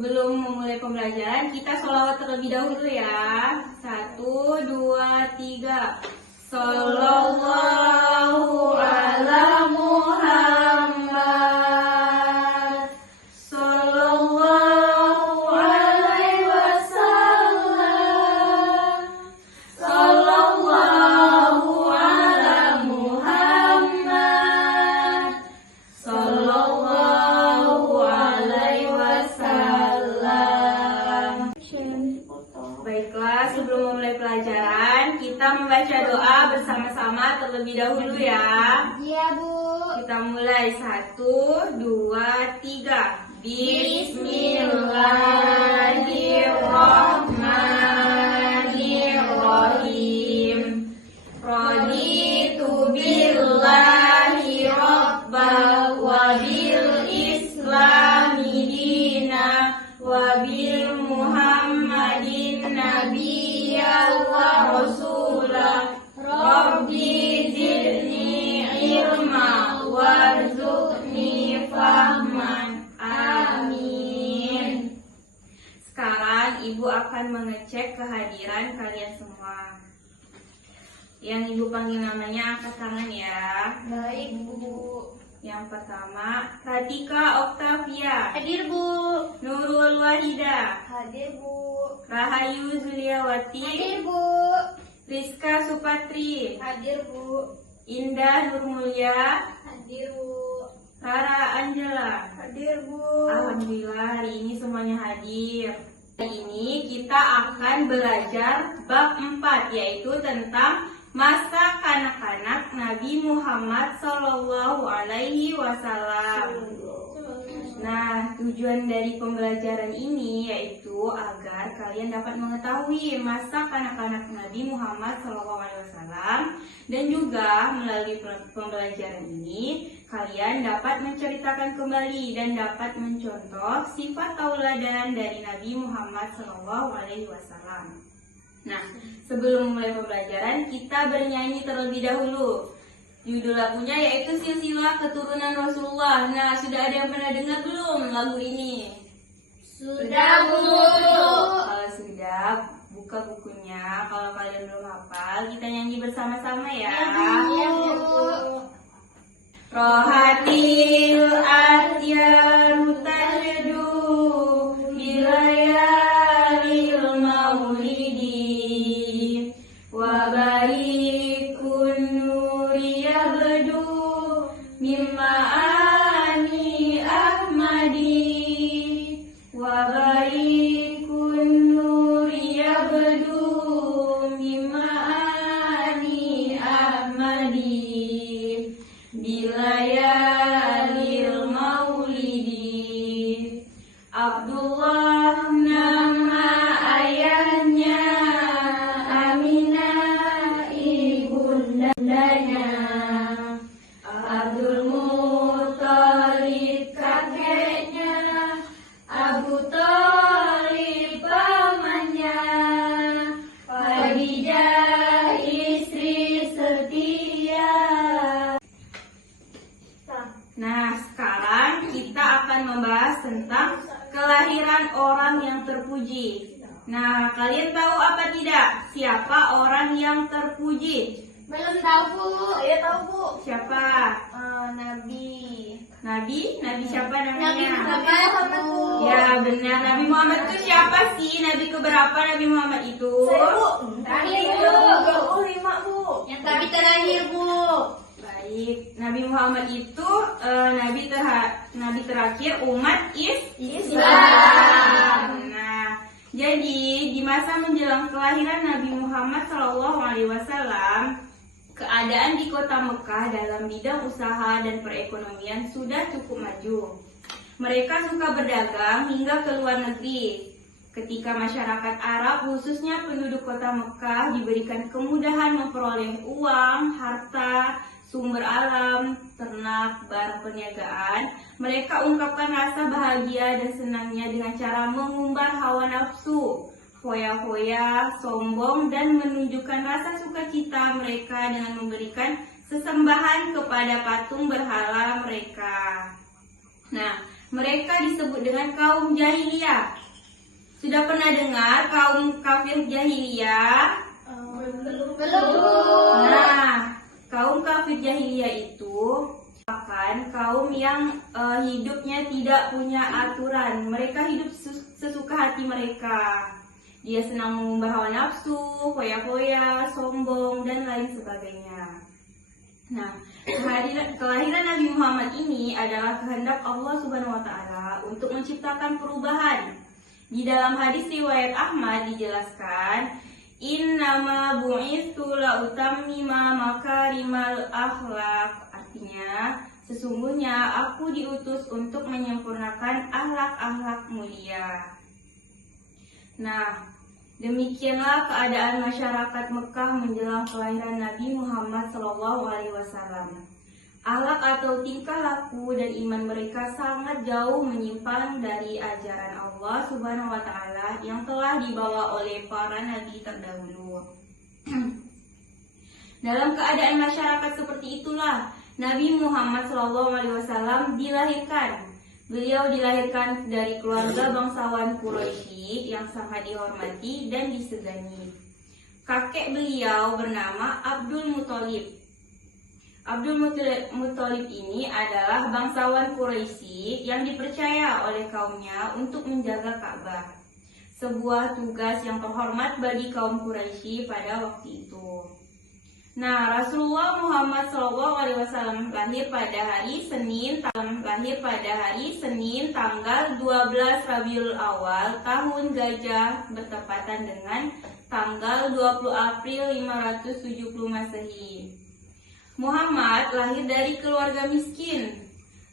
sebelum memulai pembelajaran, kita sholawat terlebih dahulu ya. 1, 2, 3. Sallallahu ala Muhammad. Sallallahu alaihi wasallam. Sallallahu ala Muhammad. Sallallahu alaihi wasallam. Baiklah, sebelum memulai pelajaran, kita membaca doa bersama-sama terlebih dahulu ya. Iya, Bu. Kita mulai 1, 2, 3. Bismillahirrahmanirrahim. Raditu billahi rabba wa bil islami dina wa bil muhammadin nabiyya wa rasulah. Rabbi zidni ilma warzuqni fahman. Amin. Sekarang Ibu akan mengecek kehadiran kalian semua. Yang Ibu panggil namanya angkat tangan ya. Baik, Bu. Yang pertama, Ratika Oktavia. Hadir, Bu. Nurul Wahida. Hadir, Bu. Rahayu Zuliawati. Hadir, Bu. Rizka Supatri. Hadir, Bu. Indah Nurmulya. Hadir, Bu. Rara Angela. Hadir, Bu. Alhamdulillah hari ini semuanya hadir. Hari ini kita akan belajar bab 4, yaitu tentang masa kanak-kanak Nabi Muhammad Sallallahu Alaihi Wasallam. Nah, tujuan dari pembelajaran ini yaitu agar kalian dapat mengetahui masa kanak-kanak Nabi Muhammad SAW, dan juga melalui pembelajaran ini kalian dapat menceritakan kembali dan dapat mencontoh sifat tauladan dari Nabi Muhammad SAW. Nah, sebelum mulai pembelajaran kita bernyanyi terlebih dahulu. Judul lagunya yaitu Silsilah Keturunan Rasulullah. Nah, sudah ada yang pernah dengar belum lagu ini? Sudah, Bu. Kalau sudah, buka bukunya. Kalau kalian belum hafal, kita nyanyi bersama-sama ya. Iya, Bu. Rohatil atyaru tajdu bilayalil maulidi wa baikun nuri yabdu mimma ani ahmadi wa baikun nuri yabdu mimma ani ahmadi bilayalil maulidi. Abdullah nama ayahnya, Aminah ibundanya, Abdul Muthalib kakeknya, Abu Thalib pamannya, Khadijah istri setia. Nah, sekarang kita akan membahas tentang kelahiran orang yang terpuji. Nah, kalian tahu apa tidak? Siapa orang yang terpuji? Belum tahu, Bu. Iya, tahu, Bu. Siapa? Nabi. Nabi? Nabi siapa namanya? Nabi Muhammad, Bu. Ya, benar. Nabi Muhammad itu siapa sih? Nabi keberapa Nabi Muhammad itu? Terakhir, Bu. 25, Bu. Yang tadi terakhir, Bu. Baik, Nabi Muhammad itu nabi terakhir umat Islam. Nah, jadi di masa menjelang kelahiran Nabi Muhammad SAW, keadaan di kota Mekah dalam bidang usaha dan perekonomian sudah cukup maju. Mereka suka berdagang hingga ke luar negeri. Ketika masyarakat Arab, khususnya penduduk kota Mekah, diberikan kemudahan memperoleh uang, harta, sumber alam, ternak, barang perniagaan, mereka ungkapkan rasa bahagia dan senangnya dengan cara mengumbar hawa nafsu, foya-foya, sombong, dan menunjukkan rasa sukacita mereka dengan memberikan sesembahan kepada patung berhala mereka. Nah, Mereka disebut dengan kaum jahiliyah. Sudah pernah dengar kaum kafir jahiliyah? Belum. Nah, kaum kafir jahiliyah itu akan kaum yang hidupnya tidak punya aturan. Mereka hidup sesuka hati mereka. Dia senang mengumbar hawa nafsu, foya-foya, sombong, dan lain sebagainya. Nah, kelahiran Nabi Muhammad ini adalah kehendak Allah Subhanahu wa Ta'ala untuk menciptakan perubahan. Di dalam hadis riwayat Ahmad dijelaskan, innama bu'itsu la utammima makarimal akhlak. Artinya, sesungguhnya aku diutus untuk menyempurnakan akhlak-akhlak mulia. Nah, demikianlah keadaan masyarakat Mekah menjelang kelahiran Nabi Muhammad SAW. Akhlak atau tingkah laku dan iman mereka sangat jauh menyimpang dari ajaran Allah Subhanahu wa Ta'ala yang telah dibawa oleh para nabi terdahulu. Dalam keadaan masyarakat seperti itulah Nabi Muhammad SAW dilahirkan. Beliau dilahirkan dari keluarga bangsawan Quraisy yang sangat dihormati dan disegani. Kakek beliau bernama Abdul Muthalib. Abdul Muthalib ini adalah bangsawan Quraisy yang dipercaya oleh kaumnya untuk menjaga Ka'bah. Sebuah tugas yang terhormat bagi kaum Quraisy pada waktu itu. Nah, Rasulullah Muhammad SAW lahir pada hari Senin tanggal 12 Rabiul Awal tahun Gajah bertepatan dengan tanggal 20 April 570 Masehi. Muhammad lahir dari keluarga miskin,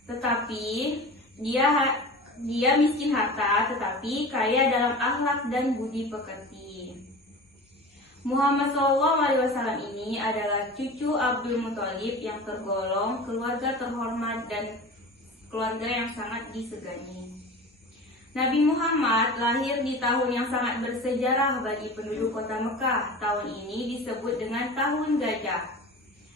tetapi dia miskin harta, tetapi kaya dalam akhlak dan budi pekerti. Muhammad SAW ini adalah cucu Abdul Muthalib yang tergolong keluarga terhormat dan keluarga yang sangat disegani. Nabi Muhammad lahir di tahun yang sangat bersejarah bagi penduduk kota Mekah. Tahun ini disebut dengan Tahun Gajah.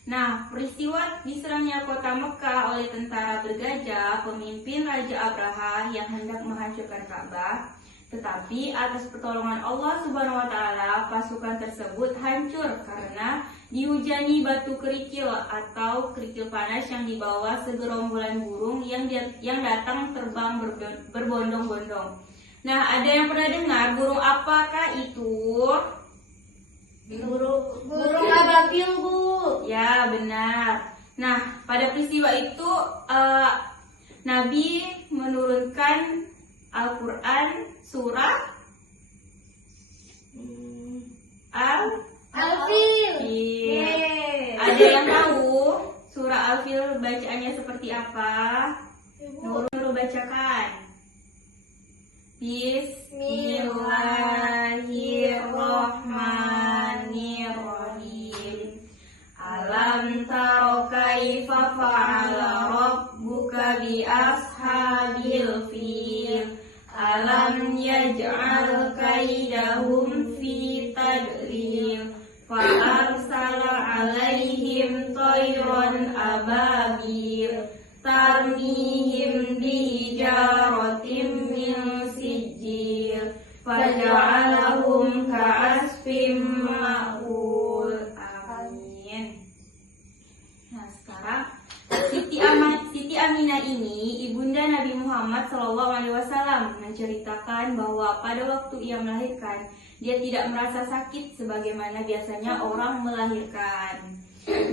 Nah, peristiwa diserangnya kota Mekah oleh tentara bergajah, pemimpin Raja Abraha yang hendak menghancurkan Ka'bah. Tetapi atas pertolongan Allah Subhanahu wa Ta'ala, pasukan tersebut hancur karena dihujani batu kerikil atau kerikil panas yang dibawa segerombolan burung yang datang terbang berbondong-bondong. Nah, ada yang pernah dengar burung apakah itu? Burung ababil, Bu. Ya, benar. Nah, pada peristiwa itu Nabi menurunkan Al-Quran surah Al-Fil. Ada yang tahu surah Al-Fil bacaannya seperti apa? Nurul bacakan. Bismillahirrahmanirrahim. Alam taro kaifa fa'ala rabbuka bi ashabil fil. Alam yaj'al kaidahum fi tadlil. Fa'arsala alaihim tayran ababil. Tarmihim bihijaratim min sijil. Faja'alahum ka'asfim ma'ul. Amin. Nah, sekarang Siti Aminah ini ibunda Nabi Muhammad SAW menceritakan bahwa pada waktu ia melahirkan, dia tidak merasa sakit sebagaimana biasanya orang melahirkan.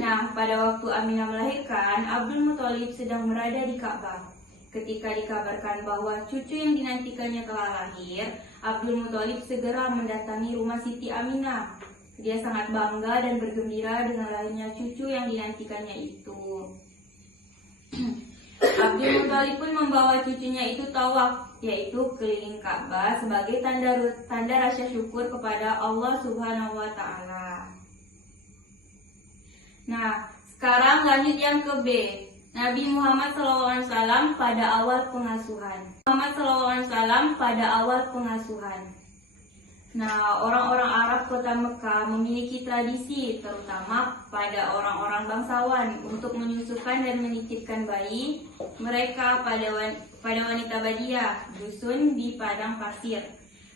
Nah, pada waktu Aminah melahirkan, Abdul Muthalib sedang berada di Ka'bah. Ketika dikabarkan bahwa cucu yang dinantikannya telah lahir, Abdul Muthalib segera mendatangi rumah Siti Aminah. Dia sangat bangga dan bergembira dengan lahirnya cucu yang dinantikannya itu. Abdul Muthalib pun membawa cucunya itu tawaf, yaitu keliling Ka'bah sebagai tanda rasa syukur kepada Allah Subhanahu wa Ta'ala. Nah, sekarang lanjut yang ke B. Nabi Muhammad SAW pada awal pengasuhan. Nah, orang-orang Arab kota Mekah memiliki tradisi, terutama pada orang-orang bangsawan, untuk menyusukan dan menitipkan bayi mereka pada wanita Badiah, dusun di padang pasir.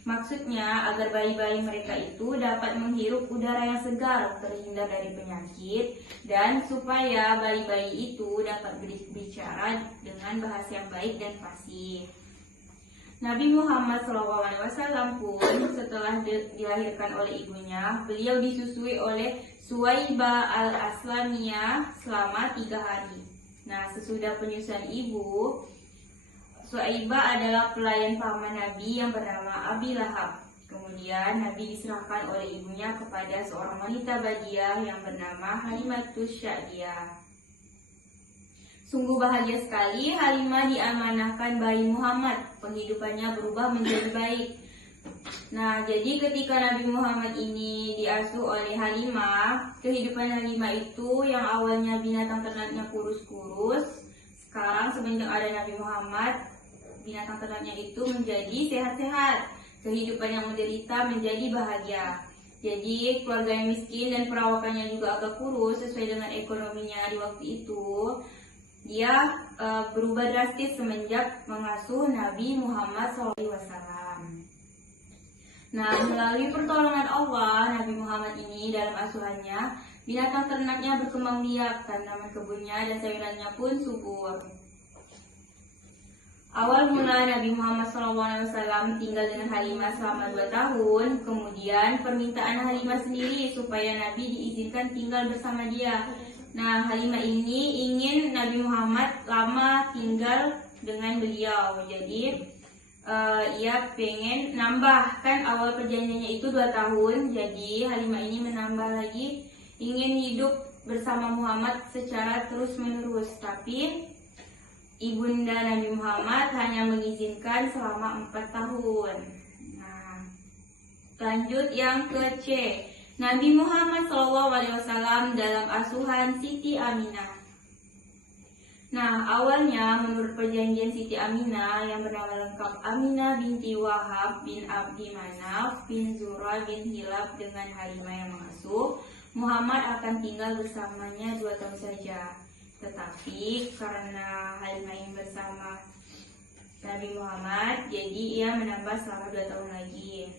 Maksudnya agar bayi-bayi mereka itu dapat menghirup udara yang segar, terhindar dari penyakit, dan supaya bayi-bayi itu dapat berbicara dengan bahasa yang baik dan fasih. Nabi Muhammad SAW pun setelah dilahirkan oleh ibunya, beliau disusui oleh Suwaibah al-Aslamiyah selama 3 hari. Nah, sesudah penyusuan ibu, Suwaibah adalah pelayan paman Nabi yang bernama Abi Lahab. Kemudian Nabi diserahkan oleh ibunya kepada seorang wanita Badiah yang bernama Halimatus Sya'diyah. Sungguh bahagia sekali Halimah diamanahkan bayi Muhammad. Penghidupannya berubah menjadi baik. Nah, jadi ketika Nabi Muhammad ini diasuh oleh Halimah, kehidupan Halimah itu yang awalnya binatang ternaknya kurus-kurus, sekarang semenjak ada Nabi Muhammad, binatang ternaknya itu menjadi sehat-sehat. Kehidupan yang menderita menjadi bahagia. Jadi keluarga yang miskin dan perawakannya juga agak kurus sesuai dengan ekonominya di waktu itu. Dia berubah drastis semenjak mengasuh Nabi Muhammad SAW. Nah, melalui pertolongan Allah, Nabi Muhammad ini dalam asuhannya, binatang ternaknya berkembang biak, tanaman kebunnya dan sayurannya pun subur. Awal mula Nabi Muhammad SAW tinggal dengan Halimah selama 2 tahun. Kemudian permintaan Halimah sendiri supaya Nabi diizinkan tinggal bersama dia. Nah, Halimah ini ingin Nabi Muhammad lama tinggal dengan beliau. Jadi ia pengen nambah, kan awal perjanjiannya itu 2 tahun. Jadi Halimah ini menambah lagi, ingin hidup bersama Muhammad secara terus menerus. Tapi ibunda Nabi Muhammad hanya mengizinkan selama 4 tahun. Nah, lanjut yang ke C. Nabi Muhammad SAW dalam asuhan Siti Aminah. Nah, awalnya menurut perjanjian Siti Aminah yang bernama lengkap Aminah binti Wahab bin Abdi Manaf bin Zura bin Hilab dengan Halimah yang mengasuh, Muhammad akan tinggal bersamanya 2 tahun saja. Tetapi karena Halimah yang bersama Nabi Muhammad, jadi ia menambah selama 2 tahun lagi.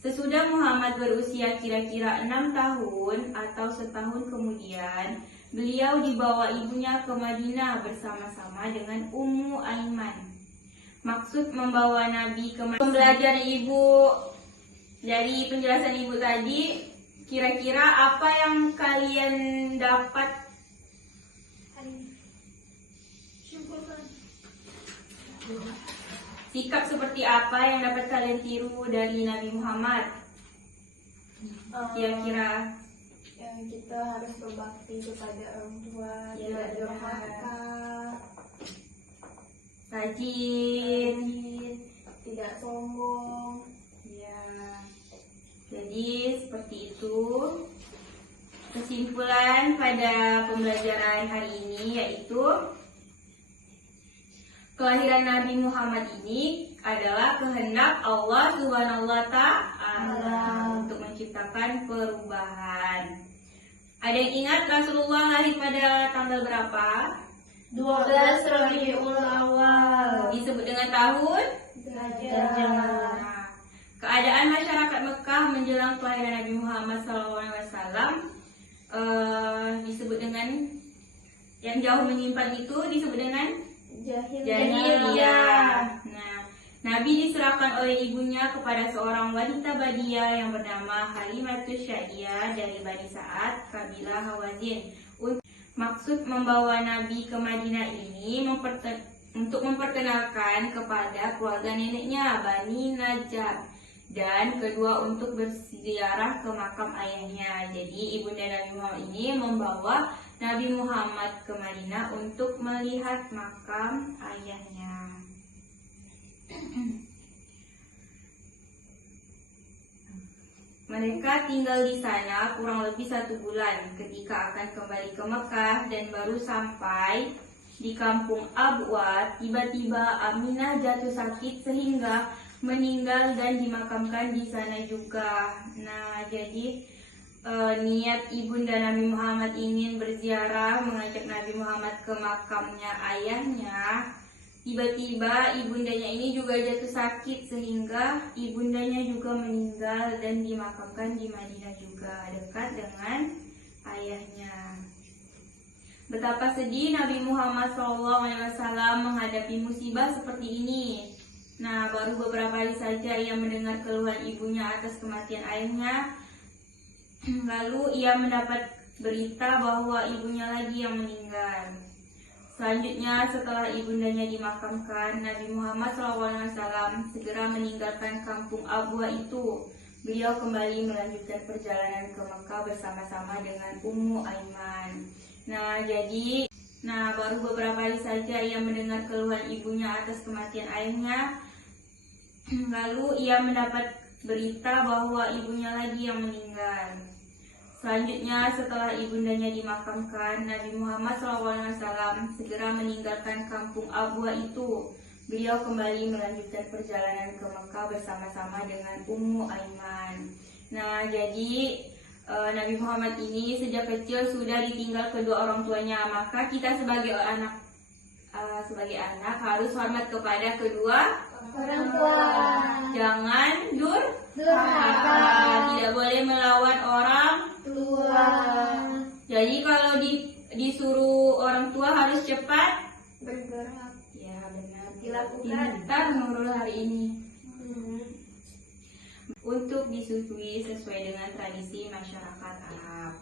Sesudah Muhammad berusia kira-kira 6 tahun atau setahun kemudian, beliau dibawa ibunya ke Madinah bersama-sama dengan Ummu Aiman. Maksud membawa Nabi ke Madinah, pembelajaran ibu dari penjelasan ibu tadi, kira-kira apa yang kalian dapat? Sikap seperti apa yang dapat kalian tiru dari Nabi Muhammad? Kira-kira yang kita harus berbakti kepada orang tua, tidak durhaka, rajin, tidak sombong. ya. Jadi seperti itu. Kesimpulan pada pembelajaran hari ini yaitu kelahiran Nabi Muhammad ini adalah kehendak Allah Subhanahu wa Ta'ala untuk menciptakan perubahan. Ada yang ingat Rasulullah lahir pada tanggal berapa? 12 Rabiul Awal. Disebut dengan tahun? Gajah. Nah, keadaan masyarakat Mekah menjelang kelahiran Nabi Muhammad SAW disebut dengan, yang jauh menyimpan itu disebut dengan jahiliyah. Nah, Nabi diserahkan oleh ibunya kepada seorang wanita Badiah yang bernama Halimatus Sya'diyah dari Bani Sa'ad, kabilah Hawazin. Maksud membawa Nabi ke Madinah ini untuk memperkenalkan kepada keluarga neneknya Bani Najjar, dan kedua untuk berziarah ke makam ayahnya. Jadi ibunda Nabi Muhammad ini membawa Nabi Muhammad ke Madinah untuk melihat makam ayahnya. Mereka tinggal di sana kurang lebih 1 bulan. Ketika akan kembali ke Mekah dan baru sampai di kampung Abwa, tiba-tiba Aminah jatuh sakit sehingga meninggal dan dimakamkan di sana juga. Nah, jadi niat ibunda Nabi Muhammad ingin berziarah mengajak Nabi Muhammad ke makamnya ayahnya. Tiba-tiba ibundanya ini juga jatuh sakit sehingga ibundanya juga meninggal dan dimakamkan di Madinah juga dekat dengan ayahnya. Betapa sedih Nabi Muhammad SAW menghadapi musibah seperti ini. Nah, baru beberapa hari saja ia mendengar keluhan ibunya atas kematian ayahnya. Lalu ia mendapat berita bahwa ibunya lagi yang meninggal. Selanjutnya, setelah ibundanya dimakamkan, Nabi Muhammad SAW segera meninggalkan kampung Abwa itu. Beliau kembali melanjutkan perjalanan ke Mekah bersama-sama dengan Ummu Aiman. Nah, baru beberapa hari saja ia mendengar keluhan ibunya atas kematian ayahnya. Lalu ia mendapat berita bahwa ibunya lagi yang meninggal. Selanjutnya, setelah ibundanya dimakamkan, Nabi Muhammad SAW segera meninggalkan kampung Abwa itu. Beliau kembali melanjutkan perjalanan ke Mekah bersama-sama dengan Ummu Aiman. Nah, jadi Nabi Muhammad ini sejak kecil sudah ditinggal kedua orang tuanya. Maka kita sebagai anak harus hormat kepada kedua Orang tua. Jangan Durhaka. tidak boleh melawan orang Tua. Jadi kalau disuruh orang tua harus cepat. Bergerak. Ya, benar. Dilakukan. Pintar Nurul hari ini. Untuk disusui sesuai dengan tradisi masyarakat Arab.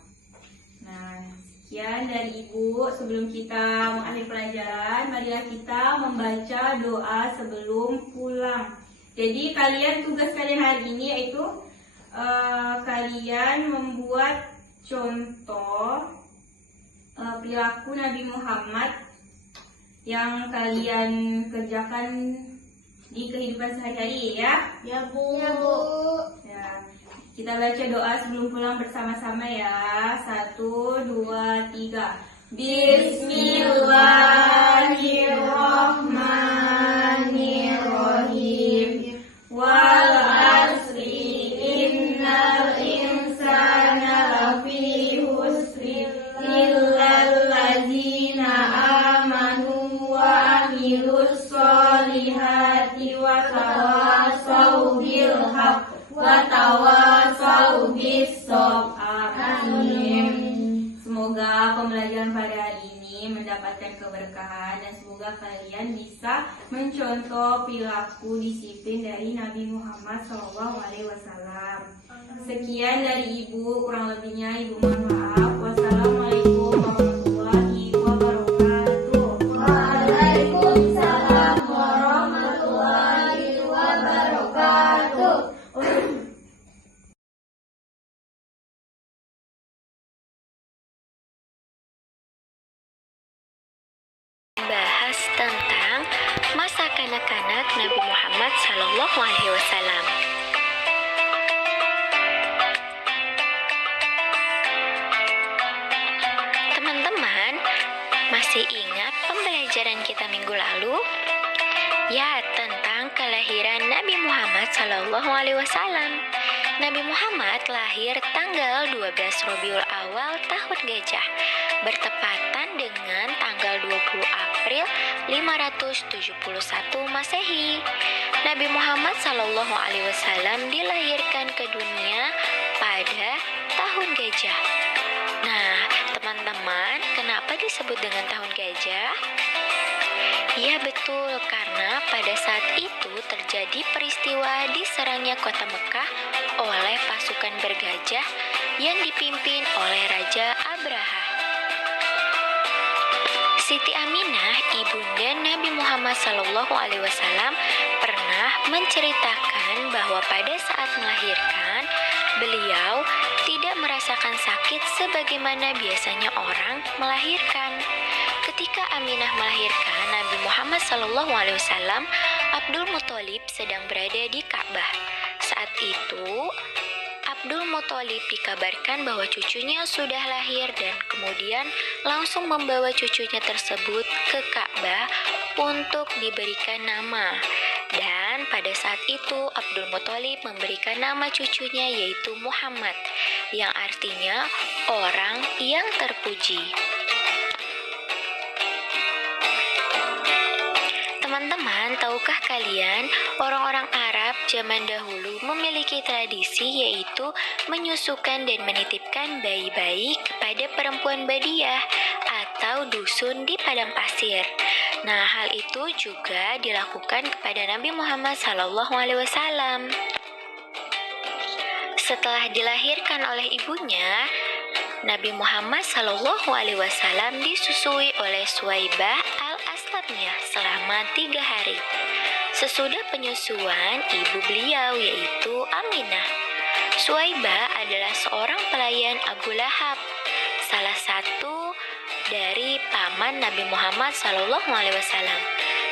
Nah, sekian dari Ibu. Sebelum kita mengakhiri pelajaran, marilah kita membaca doa sebelum pulang. Jadi tugas kalian hari ini yaitu kalian membuat contoh perilaku Nabi Muhammad yang kalian kerjakan di kehidupan sehari-hari ya. Ya, Bu. Ya, kita baca doa sebelum pulang bersama-sama ya. 1, 2, 3. Bismillahirrahmanirrahim. Wal asri innal insana lafi husri illal ladzina amanu wa amilus solihati wa tawasau bil haq wa tawasau bis sabr. Amin. Semoga pembelajaran pada hari ini mendapatkan keberkahan dan semoga kalian bisa mencontoh perilaku disiplin dari Nabi Muhammad SAW. Sekian dari Ibu, kurang lebihnya Ibu mohon maaf. Wassalamualaikum warahmatullahi wabarakatuh. Waalaikumsalam warahmatullahi wabarakatuh. Bahas tentang masa kanak-kanak Nabi Muhammad SAW. Teman-teman, masih ingat pembelajaran kita minggu lalu? Ya, tentang kelahiran Nabi Muhammad SAW. Nabi Muhammad lahir tanggal 12 Rabiul Awal tahun Gajah, bertepatan dengan tanggal 20 April 571 Masehi. Nabi Muhammad SAW dilahirkan ke dunia pada tahun Gajah. Nah, teman-teman, kenapa disebut dengan tahun Gajah? Ya betul, karena pada saat itu terjadi peristiwa diserangnya kota Mekah oleh pasukan bergajah yang dipimpin oleh Raja Abraha. Siti Aminah, ibunda Nabi Muhammad SAW, pernah menceritakan bahwa pada saat melahirkan, beliau tidak merasakan sakit sebagaimana biasanya orang melahirkan. Ketika Aminah melahirkan Nabi Muhammad SAW, Abdul Muthalib sedang berada di Ka'bah. Saat itu, Abdul Muthalib dikabarkan bahwa cucunya sudah lahir dan kemudian langsung membawa cucunya tersebut ke Ka'bah untuk diberikan nama. Dan pada saat itu Abdul Muthalib memberikan nama cucunya yaitu Muhammad, yang artinya orang yang terpuji. Teman-teman, tahukah kalian orang-orang Arab zaman dahulu memiliki tradisi yaitu menyusukan dan menitipkan bayi-bayi kepada perempuan badiah atau dusun di padang pasir. Nah, hal itu juga dilakukan kepada Nabi Muhammad SAW. Setelah dilahirkan oleh ibunya, Nabi Muhammad SAW disusui oleh Suwaibah al-Aslamiyah selama 3 hari. Sesudah penyusuan, ibu beliau yaitu Aminah. Suwaibah adalah seorang pelayan Abu Lahab, salah satu dari paman Nabi Muhammad SAW.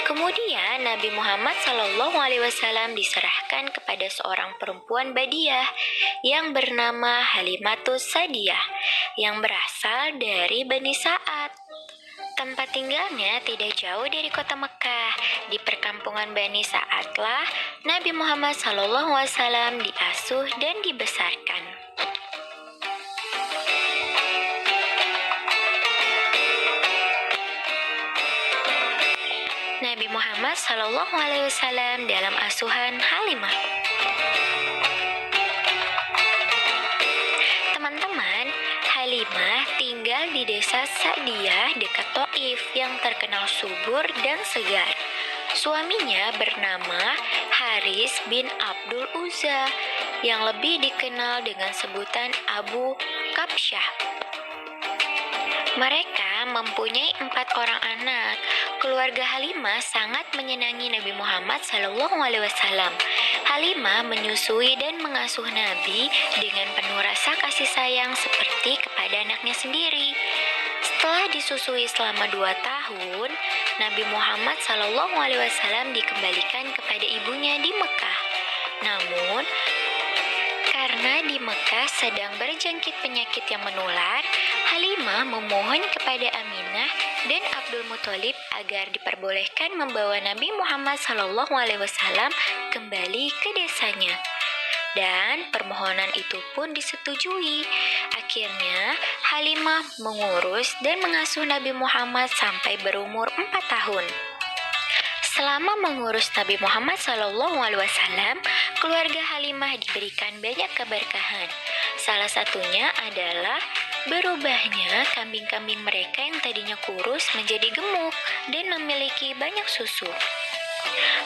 Kemudian Nabi Muhammad SAW diserahkan kepada seorang perempuan badiah yang bernama Halimatus Sadiyah yang berasal dari Bani Sa'ad. Tempat tinggalnya tidak jauh dari kota Mekah. Di perkampungan Bani Sa'adlah Nabi Muhammad SAW diasuh dan dibesarkan. Nabi Muhammad SAW dalam asuhan Halimah. Teman-teman, Halimah tinggal di desa Sa'diyah dekat Taif yang terkenal subur dan segar. Suaminya bernama Haris bin Abdul Uzza yang lebih dikenal dengan sebutan Abu Kabsyah. Mereka mempunyai 4 orang anak. Keluarga Halimah sangat menyenangi Nabi Muhammad SAW. Halimah menyusui dan mengasuh Nabi dengan penuh rasa kasih sayang seperti kepada anaknya sendiri. Setelah disusui selama 2 tahun, Nabi Muhammad SAW dikembalikan kepada ibunya di Mekah. Namun, karena di Mekah sedang berjangkit penyakit yang menular, Halimah memohon kepada Aminah dan Abdul Muthalib agar diperbolehkan membawa Nabi Muhammad SAW kembali ke desanya. Dan permohonan itu pun disetujui. Akhirnya Halimah mengurus dan mengasuh Nabi Muhammad sampai berumur 4 tahun. Selama mengurus Nabi Muhammad SAW, keluarga Halimah diberikan banyak keberkahan. Salah satunya adalah berubahnya kambing-kambing mereka yang tadinya kurus menjadi gemuk dan memiliki banyak susu.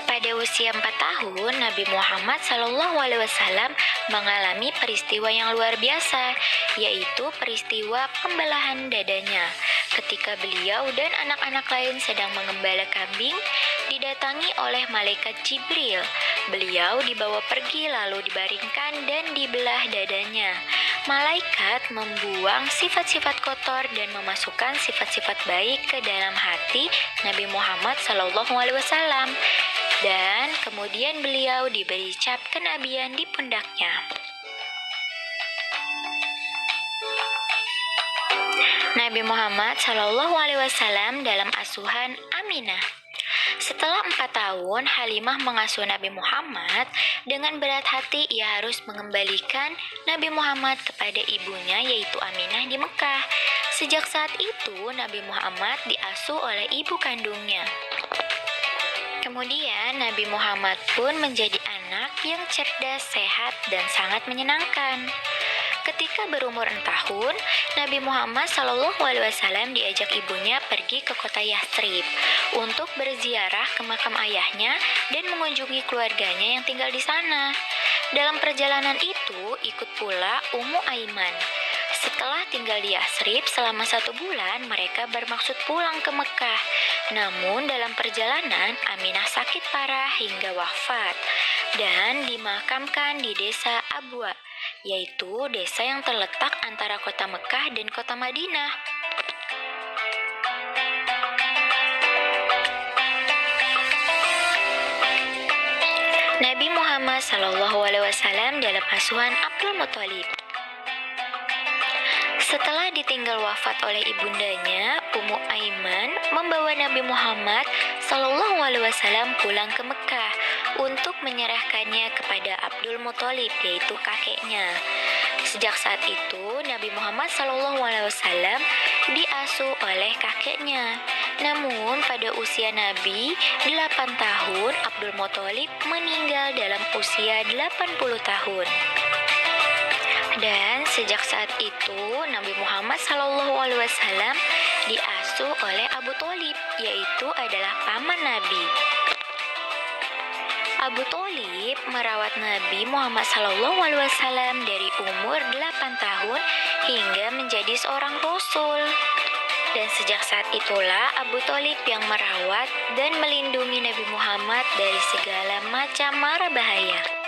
Pada usia 4 tahun, Nabi Muhammad SAW mengalami peristiwa yang luar biasa, yaitu peristiwa pembelahan dadanya. Ketika beliau dan anak-anak lain sedang mengembala kambing, didatangi oleh malaikat Jibril. Beliau dibawa pergi lalu dibaringkan dan dibelah dadanya. Malaikat membuang sifat-sifat kotor dan memasukkan sifat-sifat baik ke dalam hati Nabi Muhammad SAW. Dan kemudian beliau diberi cap kenabian di pundaknya. Nabi Muhammad SAW dalam asuhan Aminah. Setelah 4 tahun, Halimah mengasuh Nabi Muhammad. Dengan berat hati, ia harus mengembalikan Nabi Muhammad kepada ibunya, yaitu Aminah di Mekah. Sejak saat itu, Nabi Muhammad diasuh oleh ibu kandungnya. Kemudian, Nabi Muhammad pun menjadi anak yang cerdas, sehat, dan sangat menyenangkan. Ketika berumur 6 tahun, Nabi Muhammad SAW diajak ibunya pergi ke kota Yathrib untuk berziarah ke makam ayahnya dan mengunjungi keluarganya yang tinggal di sana. Dalam perjalanan itu, ikut pula Ummu Aiman. Setelah tinggal di Yathrib selama 1 bulan, mereka bermaksud pulang ke Mekah. Namun dalam perjalanan, Aminah sakit parah hingga wafat dan dimakamkan di desa Abwa, yaitu desa yang terletak antara kota Mekah dan kota Madinah. Nabi Muhammad SAW dalam asuhan Abdul Muthalib. Setelah ditinggal wafat oleh ibundanya, Ummu Aiman membawa Nabi Muhammad SAW pulang ke Mekah untuk menyerahkannya kepada Abdul Muthalib, yaitu kakeknya. Sejak saat itu, Nabi Muhammad SAW diasuh oleh kakeknya. Namun, pada usia Nabi 8 tahun, Abdul Muthalib meninggal dalam usia 80 tahun. Dan sejak saat itu Nabi Muhammad SAW diasuh oleh Abu Thalib, yaitu adalah paman Nabi. Abu Thalib merawat Nabi Muhammad SAW dari umur 8 tahun hingga menjadi seorang Rasul. Dan sejak saat itulah Abu Thalib yang merawat dan melindungi Nabi Muhammad dari segala macam mara bahaya.